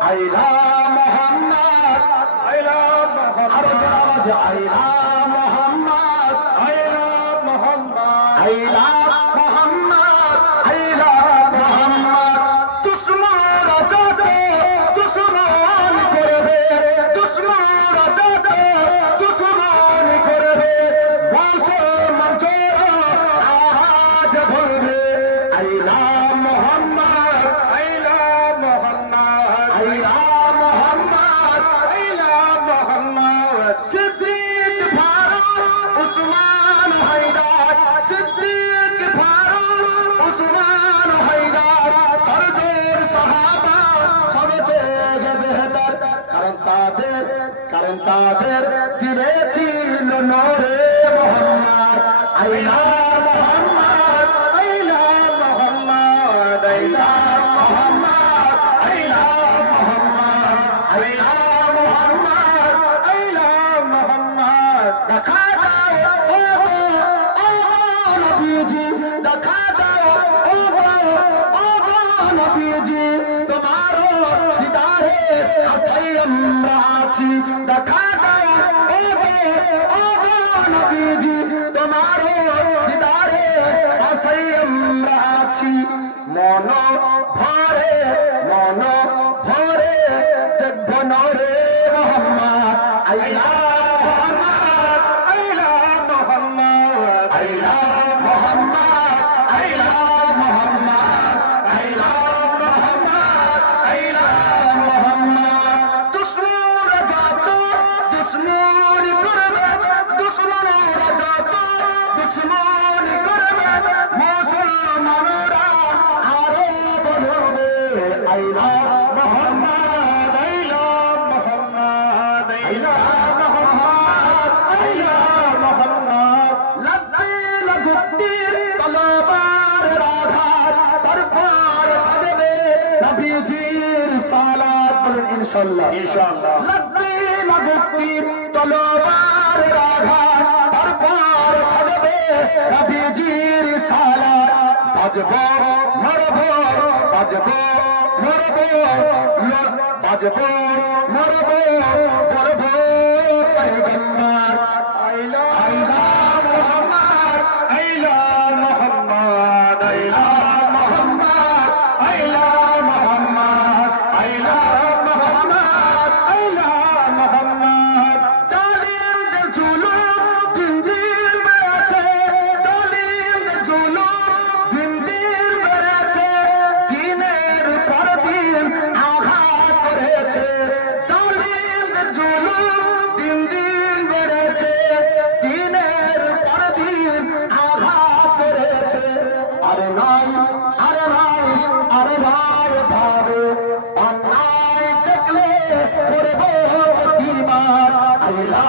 আইলা মোহাম্মদ আইলা মোহাম্মদ আইলা মোহাম্মদ আইলা মোহাম্মদ আইলা মোহাম্মদ আইলা মোহাম্মদ দুশমন যত দুশমন করবে দুশমন যত দুশমন করবে বসে মঞ্চের আওয়াজ ভরবে আইলা মোহাম্মদ আইলা মোহাম্মদ আইলা মোহাম্মদ আইলা মোহাম্মদ সিদ্দিক ফারুক উসমান হায়দার সিদ্দিক ফারুক উসমান হায়দার সরজোর সাহাবা সবচেয়ে বেহতর কারণ তাদের দিলে ছিল নূরে মোহাম্মদ আইলা মোহাম্মদ আইলা মোহাম্মদ আইলা মোহাম্মদ আইলা মোহাম্মদ আইলা মোহাম্মদ আইলা মোহাম্মদ দেখা দাও ও নবীজি দেখা দাও ও নবীজি তোমারো দিদারে আশায় আমরা আছি দেখা দাও ও নবীজি তোমারো দিদারে আশায় আমরা আছি মন ভরে দেখব নরে মোহাম্মদ আইলা মোহাম্মদ আইলা মোহাম্মদ আইলা মোহাম্মদ আইলা মোহাম্মদ আইলা মোহাম্মদ আইলা মোহাম্মদ দুশমন যত দুশমন করবে দুশমন যত দুশমন করবে মুসলমানরা আরো বলবে আইলা মোহাম্মদ আইলা মোহাম্মদ আইলা মোহাম্মদ আইলা মোহাম্মদ লাগবে লাগুতির তলোয়ার রাধার তারপর আসবে নবীজির সালাত বলুন ইনশাআল্লাহ লাগবে লাগুতির তলোয়ার রাধার তারপর আসবে নবীজির সালাত বাজবো মরবো বাজবো মরবো বাজবো মরবো বলবো পয়গম্বর আইলা মোহাম্মদ আইলা মোহাম্মদ আইলা মোহাম্মদ আইলা মোহাম্মদ আইলা মোহাম্মদ আইলা মোহাম্মদ জালিমদের জুলুম দিন দিন বেড়েছে জালিমদের জুলুম দিন দিন বেড়েছে দিনের পর দিন আঘাত করেছে জালিমদের জুলুম দিন দিন বেড়েছে দিনের পর দিন আঘাত করেছে আরে নাই ভাবে অন্যায় দেখলে করবো প্রতিবাদ আইলা